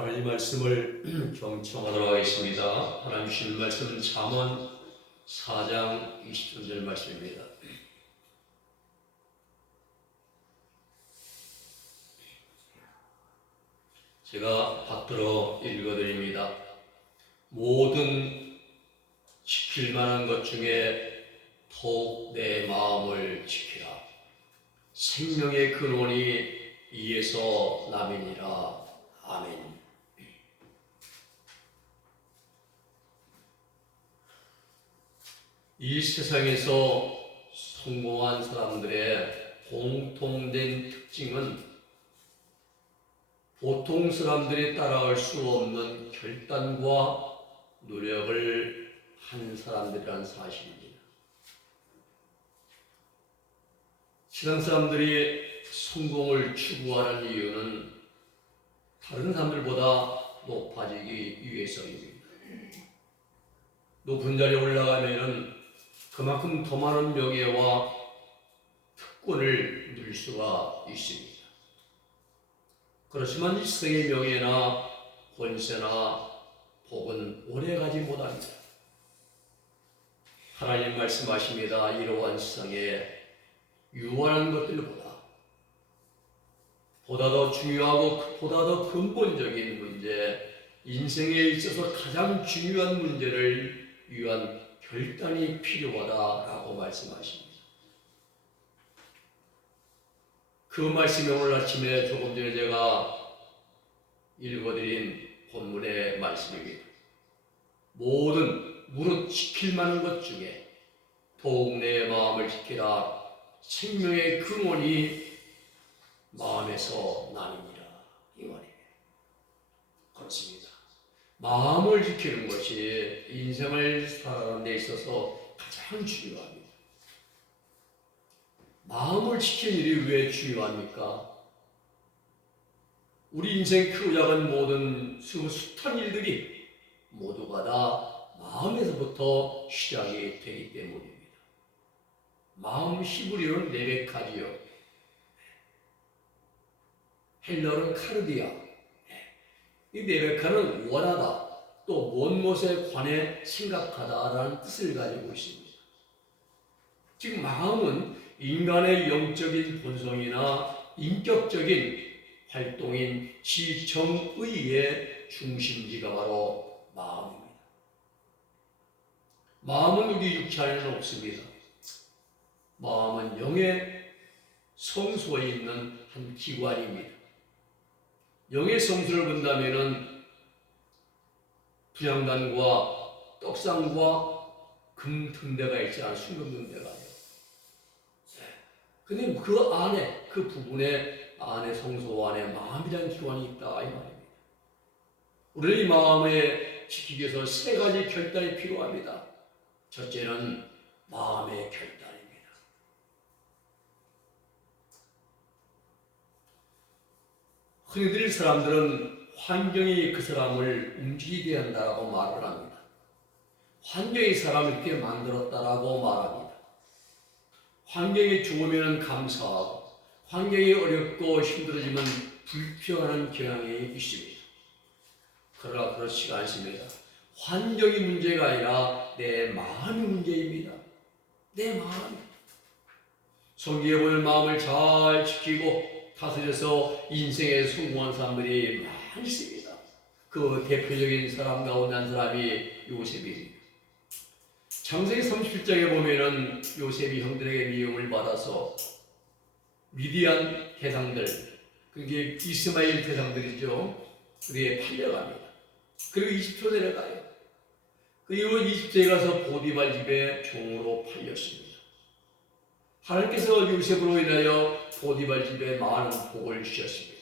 하나님 말씀을 경청하도록 하겠습니다. 하나님 주시는 말씀은 잠언 4장 23절 말씀입니다. 제가 받들어 읽어드립니다. 모든 지킬 만한 것 중에 더욱 내 마음을 지키라. 생명의 근원이 이에서 남이니라. 아멘. 이 세상에서 성공한 사람들의 공통된 특징은 보통 사람들이 따라갈 수 없는 결단과 노력을 한 사람들이라는 사실입니다. 세상 사람들이 성공을 추구하는 이유는 다른 사람들보다 높아지기 위해서입니다. 높은 자리에 올라가면은 그만큼 더 많은 명예와 특권을 누릴 수가 있습니다. 그렇지만 이 세상의 명예나 권세나 복은 오래가지 못합니다. 하나님 말씀하십니다. 이러한 세상에 유한한 것들보다 보다 더 중요하고 보다 더 근본적인 문제, 인생에 있어서 가장 중요한 문제를 위한 결단이 필요하다라고 말씀하십니다. 그 말씀이 오늘 아침에 조금 전에 제가 읽어드린 본문의 말씀입니다. 모든 무릇 지킬 만한 것 중에 더욱 내 마음을 지키라. 생명의 근원이 마음에서 나느니라. 이 말이에요. 그렇습니다. 마음을 지키는 것이 인생을 살아가는 데 있어서 가장 중요합니다. 마음을 지키는 일이 왜 중요합니까? 우리 인생 크고 작은 모든 숱한 일들이 모두가 다 마음에서부터 시작이 되기 때문입니다. 마음 히브리어는 레베카지요. 헬러는 카르디아. 이 레베카는 원하다, 또 먼 곳에 관해 생각하다라는 뜻을 가지고 있습니다. 즉 마음은 인간의 영적인 본성이나 인격적인 활동인 지정의의 중심지가 바로 마음입니다. 마음은 우리 육체 안에는 없습니다. 마음은 영의 성소에 있는 한 기관입니다. 영의 성소를 본다면은 분향단과 떡상과 금등대가 있지 않은 순금등대가요. 근데 그 안에, 그 부분에 안에 성소 안에 마음이라는 기관이 있다 이 말입니다. 우리 마음에 지키기 위해서 세 가지 결단이 필요합니다. 첫째는 마음의 결단입니다. 흔히들 사람들은 환경이 그 사람을 움직이게 한다라고 말을 합니다. 환경이 사람을 이렇게 만들었다라고 말합니다. 환경이 좋으면 감사하고 환경이 어렵고 힘들어지면 불평하는 경향이 있습니다. 그러나 그렇지가 않습니다. 환경이 문제가 아니라 내 마음이 문제입니다. 내 마음. 성경에 보면 마음을 잘 지키고 다스려서 인생에 성공한 사람들이 많습니다. 그 대표적인 사람 가운데 한 사람이 요셉입니다. 창세기 37장에 보면은 요셉이 형들에게 미움을 받아서 미디안 대상들, 그게 이스마엘 대상들이죠. 그게 팔려갑니다. 그리고 이집트로 내려가요. 그리고 이집트에 가서 보디발 집에 종으로 팔렸습니다. 하나님께서 요셉으로 인하여 보디발 집에 많은 복을 주셨습니다.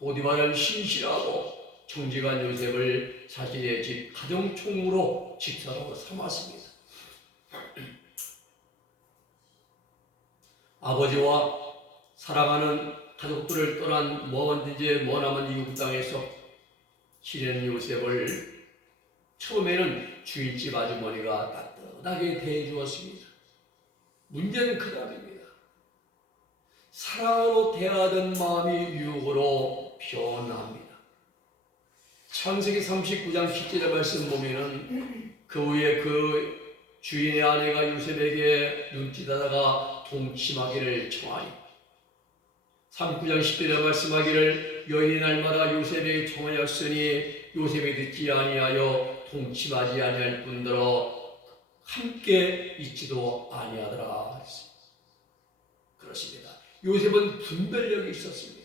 보디발은 신실하고 정직한 요셉을 자신의 집 가정총무로 집사로 삼았습니다. 아버지와 사랑하는 가족들을 떠난 머나먼 이국 땅에서 지낸 요셉을 처음에는 주인집 아주머니가 따뜻하게 대해주었습니다. 문제는 그 다음입니다. 사랑으로 대하던 마음이 유혹으로 변합니다. 창세기 39장 10절의 말씀 보면은 그 후에 그 주인의 아내가 요셉에게 눈짓하다가 동침하기를 청하니 39장 10절에 말씀하기를 여인이 날마다 요셉에게 청하였으니 요셉이 듣지 아니하여 동침하지 아니할 뿐더러 함께 있지도 아니하더라. 그렇습니다. 요셉은 분별력이 있었습니다.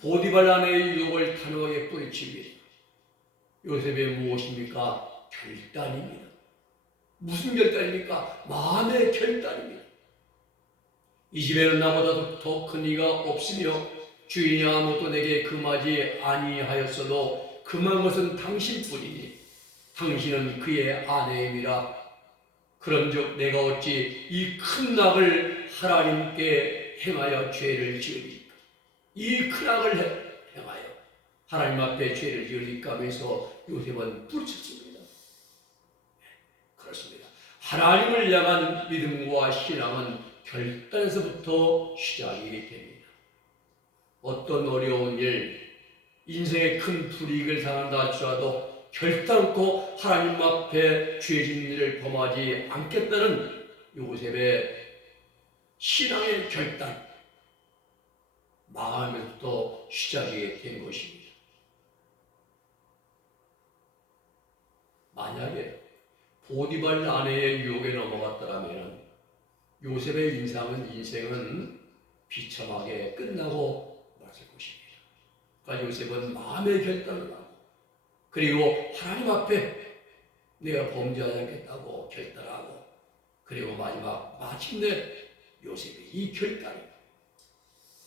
보디발 아내의 유혹을 단호하게 뿌리치기. 요셉의 무엇입니까? 결단입니다. 무슨 결단입니까? 마음의 결단입니다. 이 집에는 나보다 더 큰 이가 없으며 주인이 아무도 내게 금하지 아니하였어도 금한 것은 당신뿐이니 당신은 그의 아내임이라. 그런즉 내가 어찌 이 큰 악을 하나님께 행하여 죄를 지으리까? 이 큰 악을 행하여 하나님 앞에 죄를 지으리까 하면서 요셉은 부르짖습니다. 그렇습니다. 하나님을 향한 믿음과 신앙은 결단에서부터 시작이 됩니다. 어떤 어려운 일, 인생의 큰 불이익을 당한다 할지라도 결단코 하나님 앞에 죄진 일을 범하지 않겠다는 요셉의 신앙의 결단, 마음에서부터 시작이 된 것입니다. 만약에 보디발 아내의 유혹에 넘어갔더라면 요셉의 인생은 비참하게 끝나고 말았을 것입니다. 그러니까 요셉은 마음의 결단을 하고 그리고 하나님 앞에 내가 범죄하지 않겠다고 결단하고 그리고 마침내 요셉의 이 결단이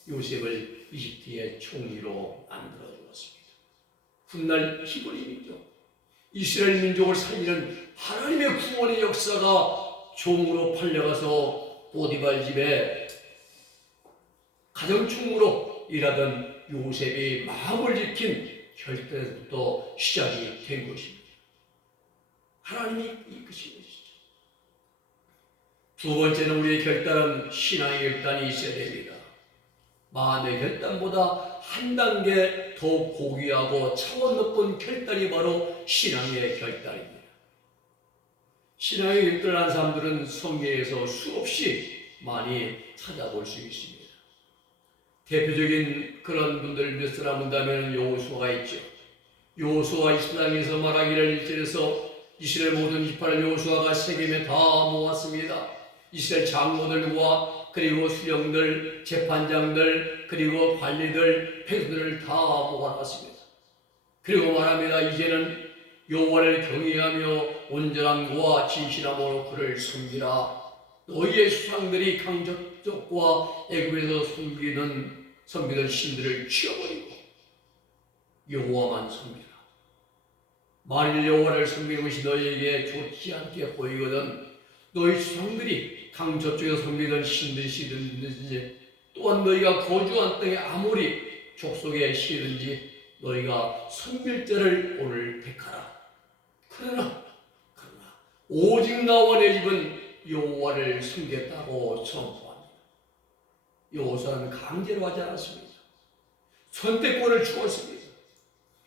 요셉을 이집트의 총리로 만들어 주었습니다. 훗날 히브리 민족, 이스라엘 민족을 살리는 하나님의 구원의 역사가 종으로 팔려가서 보디발 집에 가정총무로 일하던 요셉이 마음을 지킨 결단에서부터 시작이 된 것입니다. 하나님이 이끄신 것이죠. 두 번째는 우리의 결단은 신앙의 결단이 있어야 됩니다. 마음의 결단보다 한 단계 더 고귀하고 차원 높은 결단이 바로 신앙의 결단입니다. 신앙의 결단을 한 사람들은 성경에서 수없이 많이 찾아볼 수 있습니다. 대표적인 그런 분들 몇 사람 본다면 여호수아가 있죠. 여호수아 24장에서 말하기를 1절에서 이스라엘 모든 지파를 여호수아가 세겜에 다 모았습니다. 이스라엘 장로들과 그리고 수령들, 재판장들, 그리고 관리들, 백성들을 다 모아놨습니다. 그리고 말합니다. 이제는 여호와를 경외하며 온전함과 진실함으로 그를 섬기라. 너희의 수상들이 강족과 애굽에서 섬기던 신들을 치워버리고 여호와만 섬기라. 만일 여호와를 섬기는 것이 너희에게 좋지 않게 보이거든 너희 수상들이 강 저쪽에서 섬기던 신들이든지 또한 너희가 거주한 땅에 아무리 족속의 신이든지 너희가 섬길 자를 오늘 택하라. 그러나 오직 나와 내 집은 여호와를 섬겼다고 선포합니다. 여호수아는 강제로 하지 않았습니다. 선택권을 주었습니다.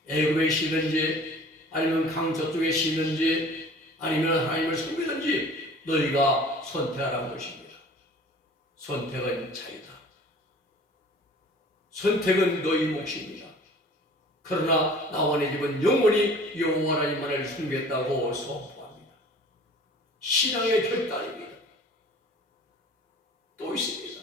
애굽의 신든지 아니면 강 저쪽의 신든지 아니면 하나님을 섬기든지 너희가 선택하라는 것입니다. 선택은 자유다. 선택은 너희 몫입니다. 그러나 나와 내 집은 영원히 여호와 하나님만을 섬겼다고 선포합니다. 신앙의 결단입니다. 또 있습니다.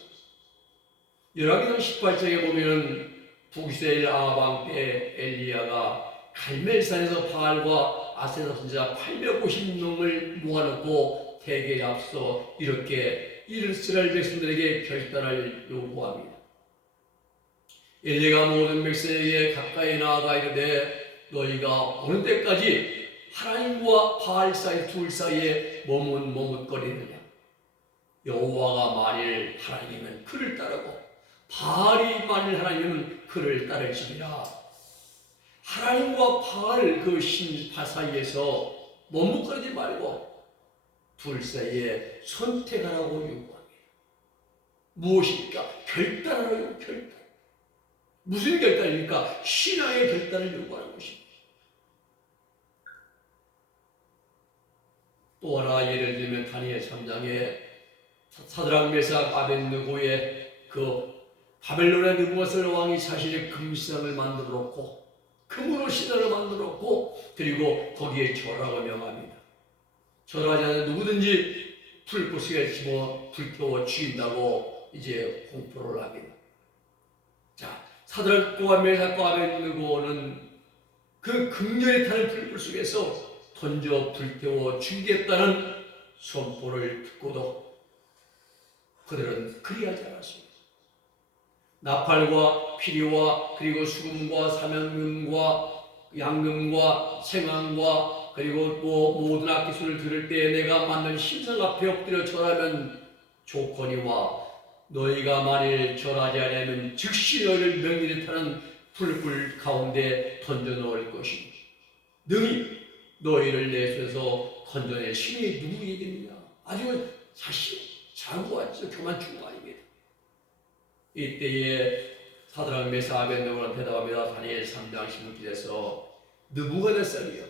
열왕기상 18장에 보면 북이스라엘 아방 때 엘리야가 갈멜산에서 바알과 아세라 선지자 850명을 모아놓고 대계에 앞서 이렇게 이스라엘 백성들에게 결단을 요구합니다. 엘리야가 모든 백성에게 가까이 나아가 이르되 너희가 어느 때까지 하나님과 바알 사이 둘 사이에 머뭇거리느냐. 여호와가 만일 하나님이면 그를 따르고 바알이 만일 하나님이면 그를 따를지니라. 하나님과 바알 그 신파 사이에서 머뭇거리지 말고 둘 사이에 선택하라고 요구합니다. 무엇입니까? 결단하라고 결단. 무슨 결단입니까? 신앙의 결단을 요구하는 것입니다. 또 하나 예를 들면 다니엘 3장에 사드락 메삭 아벳느고의 그 바벨론의 느부갓네살 왕이 자신의 금신상을 만들어 놓고 금으로 신화를 만들어 놓고 그리고 거기에 절하고 명합니다. 절하지 않는 누구든지 불꽃에 집어 불태워 죽인다고 이제 공포를 합니다. 자, 사드락과 메삭과 아벳느고는 그 극렬히 타는 불불 속에서 던져 불태워 죽이겠다는 선포를 듣고도 그들은 그리하지 않았습니다. 나팔과 피리와 그리고 수금과 사면금과 양금과 생황과 그리고 또 모든 악기소리를 들을 때에 내가 만든 신상 앞에 엎드려 절하면 조건이와 너희가 만일 절하지 않으면 즉시 너희를 명리를 타는 불불 가운데 던져 넣을 것이니 능히 너희를 내 손에서 건져낼 신이 누구이겠느냐. 아주 자신 자구하죠. 교만충고 아닙니다. 이때에 사드락 메삭 아벳느고는 대답합니다. 다니엘 3장 16절에서 느부갓네살이여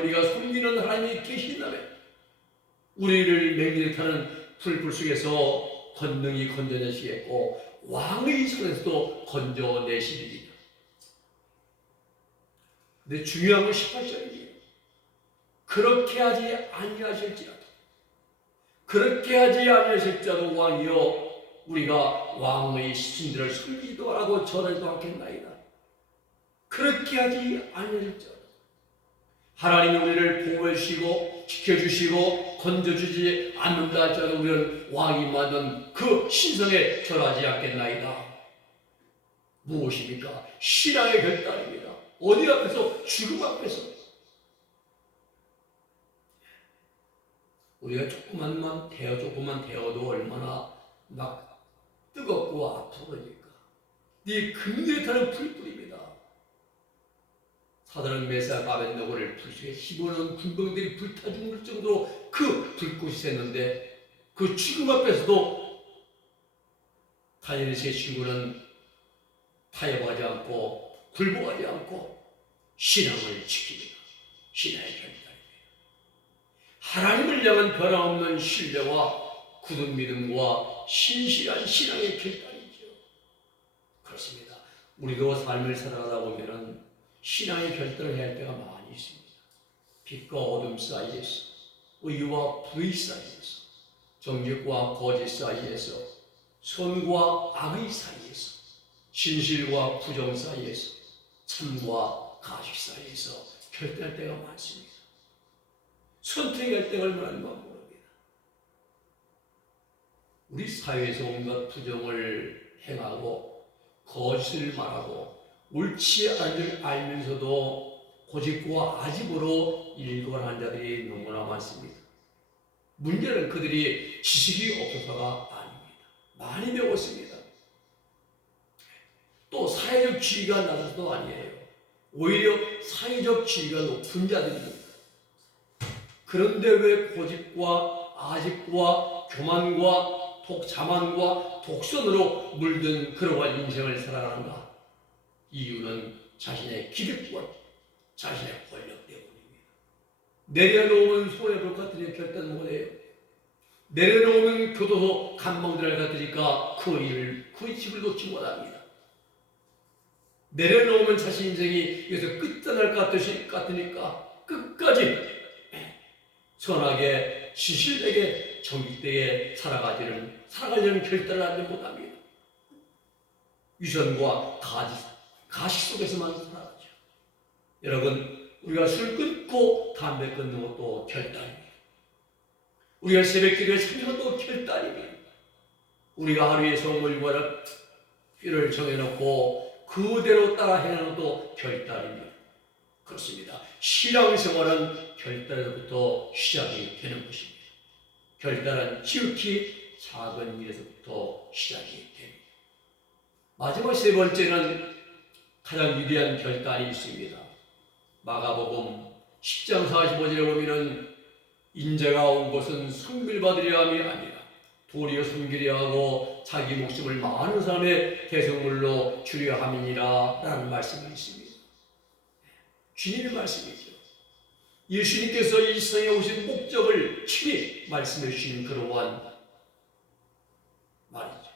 우리가 섬기는 하나님이 계신다면 우리를 맹리를 타는 불불 속에서 건능히 건져내시겠고 왕의 손에서도 건져내시리이다. 근데 중요한 건 18절이에요. 그렇게 하지 아니하실지라도 왕이여 우리가 왕의 신들을 섬기지도 하고 절하지도 않겠나이다. 그렇게 하지 아니하실지라도 하나님이 우리를 보호해 주시고 지켜주시고 건져주지 않는다 할지라도 우리는 왕이 만든 그 신성에 절하지 않겠나이다. 무엇입니까? 신앙의 결단입니다. 어디 앞에서? 죽음 앞에서. 우리가 조금만 데워도 얼마나 막 뜨겁고 아프니까. 네 금리에 타는 불불입니다. 사드락 메삭 아벳느고를 불속에 씹어넣은 군병들이 불타 죽을 정도로 그 불꽃이 샜는데 그 죽음 앞에서도 다니엘 세 친구는 타협하지 않고 굴복하지 않고 신앙을 지킵니다. 신앙의 결단입니다. 하나님을 향한 변함없는 신뢰와 굳은 믿음과 신실한 신앙의 결단이죠. 그렇습니다. 우리도 삶을 살아가다 보면은 신앙의 결단을 해야 할 때가 많이 있습니다. 빛과 어둠 사이에서, 의와 불의 사이에서, 정직과 거짓 사이에서, 선과 악의 사이에서, 진실과 부정 사이에서, 참과 가식 사이에서 결단할 때가 많습니다. 선택할 때가 얼마나 모릅니다. 우리 사회에서 온갖 부정을 행하고 거짓을 말하고 옳지 않은 줄 알면서도 고집과 아집으로 일관한 자들이 너무나 많습니다. 문제는 그들이 지식이 없어서가 아닙니다. 많이 배웠습니다. 또 사회적 지위가 낮아서도 아니에요. 오히려 사회적 지위가 높은 자들입니다. 그런데 왜 고집과 아집과 교만과 자만과 독선으로 물든 그러한 인생을 살아가는가? 이유는 자신의 기득권, 자신의 권력 때문입니다. 내려놓으면 손해볼 것 같으니 결단 못해요. 내려놓으면 교도소 감방들을 갖으니까 그 집을 놓지 못합니다. 내려놓으면 자신 인생이 여기서 끝장날 것 같으니까 끝까지 선하게 진실되게 정직되게 살아가려는 결단을 하지 못합니다. 유전과 가식 속에서만 살아가죠. 여러분, 우리가 술 끊고 담배 끊는 것도 결단입니다. 우리가 새벽기도에 참여하는 것도 결단입니다. 우리가 하루에 성물과 필요를 정해놓고 그대로 따라 행하는 것도 결단입니다. 그렇습니다. 신앙생활은 결단에서부터 시작이 되는 것입니다. 결단은 지극히 작은 일에서부터 시작이 됩니다. 마지막 세 번째는 가장 위대한 결단이 있습니다. 마가복음 10장 45절에 보면은 인자가 온 것은 섬길받으려 함이 아니라 도리어 섬기려 하고 자기 목숨을 많은 사람의 대성물로 주려 함이니라 라는 말씀이 있습니다. 주님의 말씀이죠. 예수님께서 이 세상에 오신 목적을 친히 말씀해 주시는 그러한 말이죠.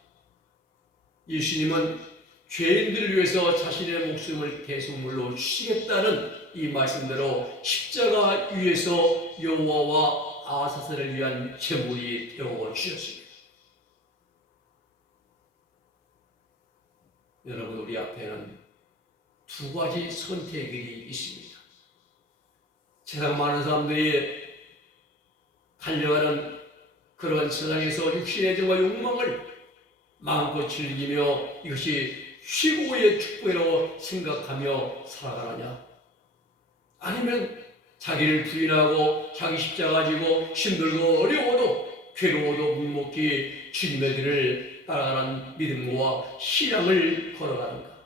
예수님은 죄인들을 위해서 자신의 목숨을 대속물로 주시겠다는 이 말씀대로 십자가 위에서 여호와와 아사셀을 위한 제물이 되어 주셨습니다. 여러분, 우리 앞에는 두 가지 선택이 있습니다. 세상 많은 사람들이 달려가는 그런 세상에서 육신의 정과 욕망을 마음껏 즐기며 이것이 최고의 축복이라고 생각하며 살아가느냐, 아니면 자기를 부인하고 자기 십자가 가지고 힘들고 어려워도 괴로워도 묵묵히 주님의 길을 따라가는 믿음과 신앙을 걸어가는가.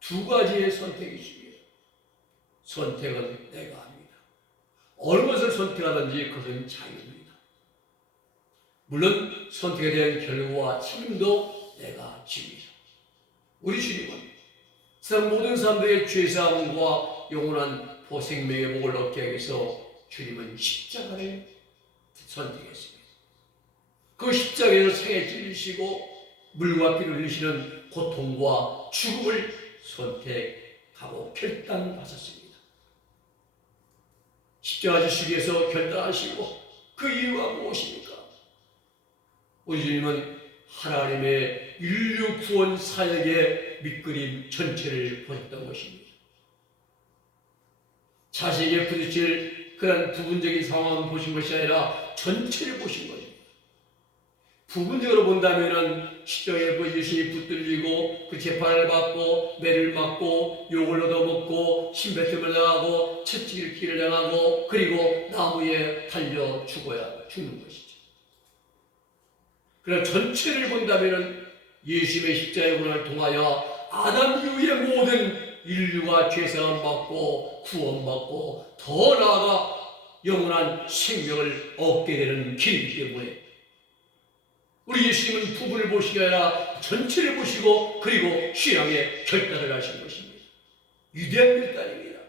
두 가지의 선택이 있습니다. 선택은 내가 합니다. 어느 것을 선택하든지 그것은 자유입니다. 물론 선택에 대한 결과와 책임도 내가 집니다. 우리 주님은 세상 모든 사람들의 죄사함과 영원한 보생명의 복을 얻게 하기 위해서 주님은 십자가를 선택했습니다. 그 십자가에서 상에 찔리시고 물과 피를 흘리시는 고통과 죽음을 선택하고 결단하셨습니다. 십자가 지시기 위해서 결단하시고 그 이유가 무엇입니까? 우리 주님은 하나님의 인류 구원 사역의 밑그림 전체를 보셨던 것입니다. 자신에게 부딪힐 그런 부분적인 상황을 보신 것이 아니라 전체를 보신 것입니다. 부분적으로 본다면 십자가에 예수님이 붙들리고 그 재판을 받고 매를 맞고 욕을 얻어먹고 신뱉음을 당하고 채찍을 길을 당하고 그리고 나무에 달려 죽는 것이죠. 그러나 전체를 본다면 예수님의 십자가의 고난을 통하여 아담 이후의 모든 인류가 죄사함 받고 구원받고 더 나아가 영원한 생명을 얻게 되는 길이기 때문에 우리 예수님은 부분을 보시기 아니라 전체를 보시고 그리고 신앙의 결단을 하신 것입니다. 위대한 결단입니다.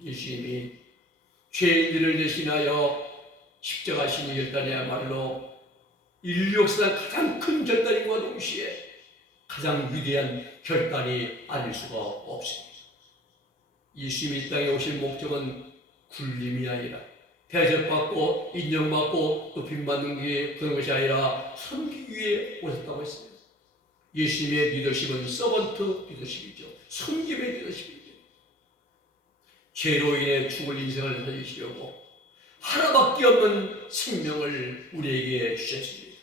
예수님이 죄인들을 대신하여 십자가 하신 결단이야말로 인류 역사상 가장 큰 결단임과 동시에 가장 위대한 결단이 아닐 수가 없습니다. 예수님이 이 땅에 오신 목적은 굴림이 아니라 대접받고 인정받고 높임받는 게 그런 것이 아니라 섬기기 위해 오셨다고 했습니다. 예수님의 리더십은 서번트 리더십이죠. 섬김의 리더십이죠. 죄로 인해 죽을 인생을 살리시려고 하나밖에 없는 생명을 우리에게 주셨습니다.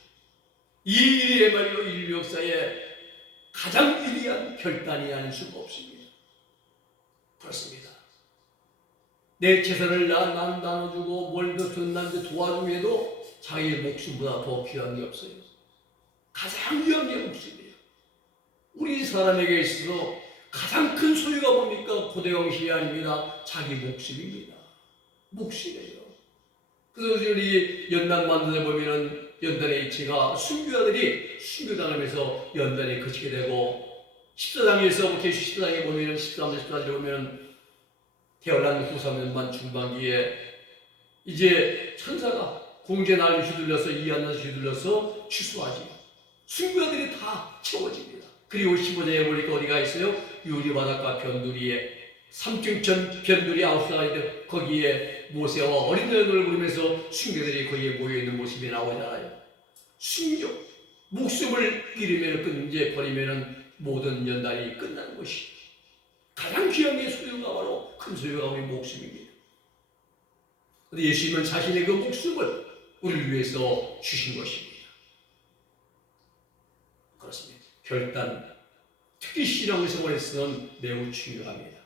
이 일이야말로 인류 역사에 가장 위대한 결단이 아닐 수가 없습니다. 그렇습니다. 내 재산을 나눠주고 뭘 더 전남자 도와주면도 자기의 목숨보다 더 귀한 게 없어요. 가장 귀한 게 목숨이에요. 우리 사람에게 있어서 가장 큰 소유가 뭡니까? 고대형식이 아닙니다. 자기 목숨입니다. 목숨이에요. 그래서 우리 연단 만드는 데 보면은 연단의 이치가 순교자들이 순교당하면서 연단이 그치게 되고 14장에서 계시 14장에 보면은 13절 14절에 보면은 태어난 후 3년만 중반기에 이제 천사가 공제 날을 휘둘러서 이하나서 휘둘러서 취소하지. 순교자들이 다 채워집니다. 그리고 15장에 보니까 어디가 있어요? 유리바닷가 변두리에 3층천 변두리 9사람인데 거기에 모세와 어린 자들을 부르면서 순교들이 거기에 모여있는 모습이 나오잖아요. 순교, 목숨을 잃으면 이제 버리면 모든 연단이 끝나는 것이 가장 귀한 게 소유가 바로 큰 소유가 우리 목숨입니다. 그런데 예수님은 자신의 그 목숨을 우리를 위해서 주신 것입니다. 그렇습니다. 결단, 특히 신앙생활에서는 매우 중요합니다.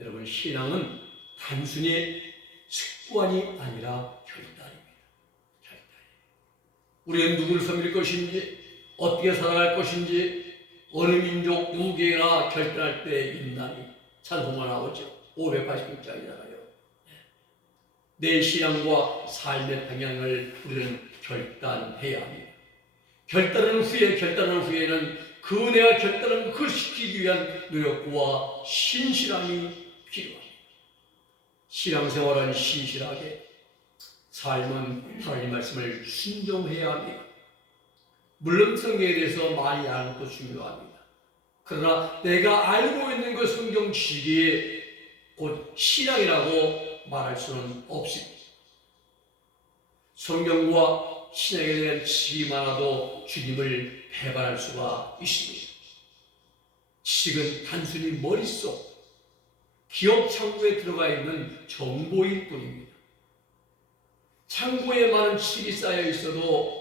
여러분, 신앙은 단순히 습관이 아니라 결단입니다. 결단. 우리는 누구를 섬길 것인지, 어떻게 살아갈 것인지, 어느 민족 누구에게나 결단할 때 인단이 찬송가 나오죠. 586장이잖아요. 내 신앙과 삶의 방향을 우리는 결단해야 합니다. 결단한 후에는 그 내가 결단한 그걸 지키기 위한 노력과 신실함이 필요합니다. 신앙생활은 신실하게, 삶은 하나님 말씀을 순종해야 합니다. 물론 성경에 대해서 많이 아는 것도 중요합니다. 그러나 내가 알고 있는 그 성경 지리에 곧 신앙이라고 말할 수는 없습니다. 성경과 신앙에 대한 지식이 많아도 주님을 배반할 수가 있습니다. 지식은 단순히 머릿속, 기업 창고에 들어가 있는 정보일 뿐입니다. 창고에 많은 지식이 쌓여 있어도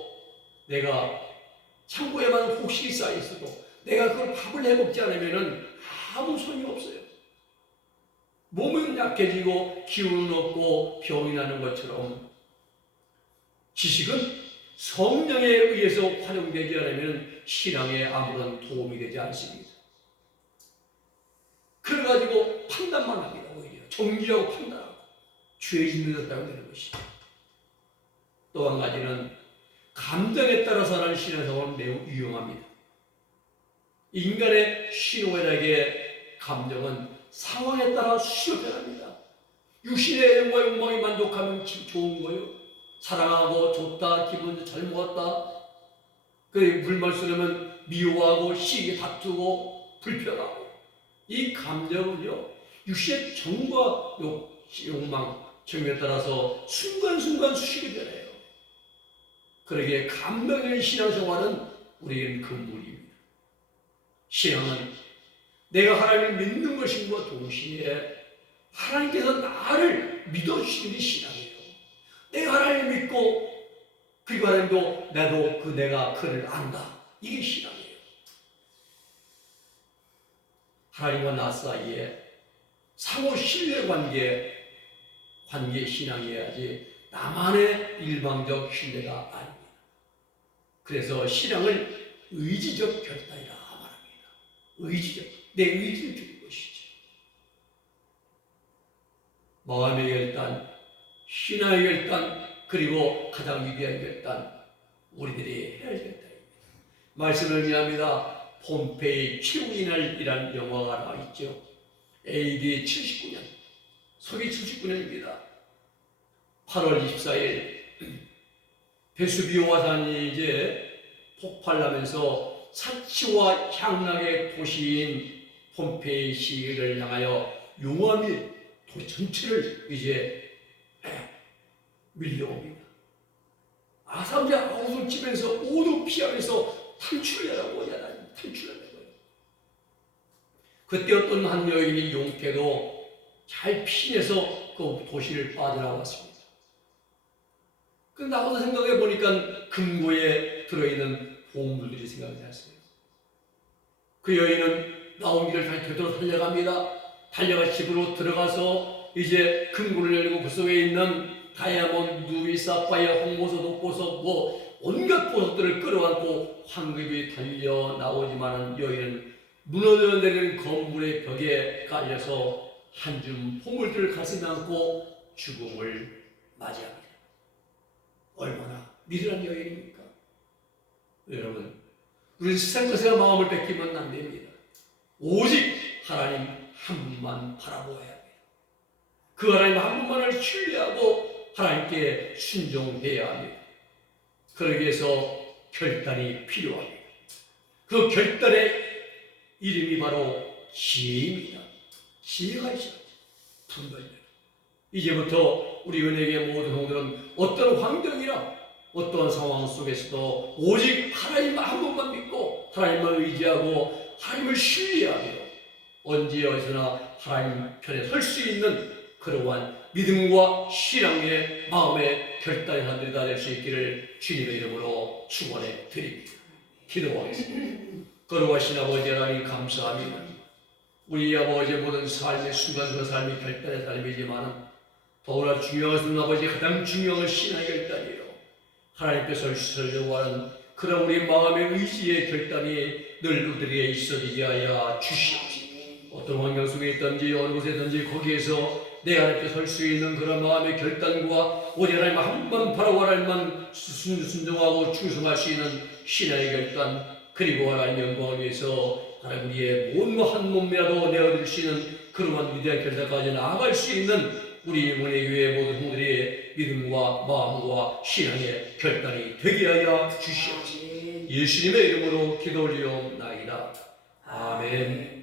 창고에 많은 곡식이 쌓여 있어도 내가 그걸 밥을 해먹지 않으면 아무 소용이 없어요. 몸은 약해지고 기운은 없고 병이 나는 것처럼 지식은 성령에 의해서 활용되지 않으면 신앙에 아무런 도움이 되지 않습니다. 그래가지고 판단만 합니다. 오히려 정지하고 판단하고 죄 짓는 듯 되는 것이죠. 또 한 가지는 감정에 따라서 하는 신앙생활은 매우 유용합니다. 인간의 신호에게 감정은 상황에 따라 수시로 변합니다. 육신의 애용과 욕망이 만족하면 좋은 거예요. 사랑하고 좋다, 기분 잘 먹었다. 물말 쓰려면 미워하고 시기 다투고 불편하고. 이 감정은요, 육신의 정과 욕망, 정에 따라서 순간순간 수식이 변해요. 그러기에 감정적인 신앙생활은 우리에게는 근본입니다. 신앙은 내가 하나님을 믿는 것인과 동시에 하나님께서 나를 믿어주시는 게 신앙이에요. 내가 하나님을 믿고 그리고 하나님도 나도 내가 그를 안다. 이게 신앙이에요. 하나님과 나 사이에 상호 신뢰 관계 신앙이어야지 나만의 일방적 신뢰가 아닙니다. 그래서 신앙을 의지적 결단이라 말합니다. 의지적, 내 의지를 드린 것이지. 마음의 결단, 신앙의 결단, 그리고 가장 위대한 결단, 우리들이 해야 할 결단입니다. 말씀을 의미합니다. 폼페이 최후인날이라는 영화가 나와 있죠. AD 79년, 서기 79년입니다. 8월 24일 베수비오 화산이 이제 폭발하면서 사치와 향락의 도시인 폼페이시를 향하여 용암이 도시 전체를 이제 밀려옵니다. 아사미가 아웃을 치면서 모두 피하면서 탈출하라고 탈출하는 거예요. 그때 어떤 한 여인이 용태도 잘 피해서 그 도시를 빠져나왔습니다. 그 나와서 생각해 보니까 금고에 들어있는 보물들이 생각이 났어요. 그 여인은 나온 길을 다시 되돌아 달려갑니다. 달려가 집으로 들어가서 이제 금고를 열고 그 속에 있는 다이아몬드, 루비, 사파이어, 홍보석, 녹보석 온갖 보석들을 끌어안고 황급히 달려 나오지만은 여인은 무너져 내리는 건물의 벽에 깔려서 한 줌 보물들을 가슴에 안고 죽음을 맞이합니다. 얼마나 미련한 여인입니까? 여러분, 우리 세상 것에 마음을 뺏기면 안 됩니다. 오직 하나님 한 분만 바라보아야 합니다. 그 하나님 한 분만을 신뢰하고 하나님께 순종해야 합니다. 그러기 위해서 결단이 필요합니다. 그 결단의 이름이 바로 지혜입니다. 지혜가 있어야지. 분별력. 이제부터 우리 은혜의 모든 성도들은 어떤 환경이나 어떤 상황 속에서도 오직 하나님 한 분만 믿고 하나님만 의지하고 하나님을 신뢰하며 언제 어디서나 하나님 편에 설 수 있는 그러한 믿음과 신앙의 마음의 결단의 사람들이 다 될 수 있기를 주님의 이름으로 축원해 드립니다. 기도하겠습니다. 거룩하신 아버지 하나님 감사합니다. 우리 아버지의 모든 삶의 순간순간 삶이 결단의 삶이지만 더구나 중요한 것은 아버지 가장 중요한 신앙의 결단이에요. 하나님께서 설명하는 그런 우리 마음의 의지의 결단이 늘 우리에게 있어지게 하여 주시옵소서. 어떤 환경 속에 있든지 어느 곳에 있든지 거기에서 내 하나님께 설 수 있는 그런 마음의 결단과 오직 하나님 한 번만 바라고 하나님만 순종하고 충성할 수 있는 신앙의 결단, 그리고 하나님 영광을 위해서 하나님 우리의 한 몸이라도 내어드릴 수 있는 그러한 위대한 결단까지 나아갈 수 있는 우리 영혼의 교회 모든 성도들의 믿음과 마음과 신앙의 결단이 되게 하여 주시옵소서. 예수님의 이름으로 기도 올리옵나이다. 아멘.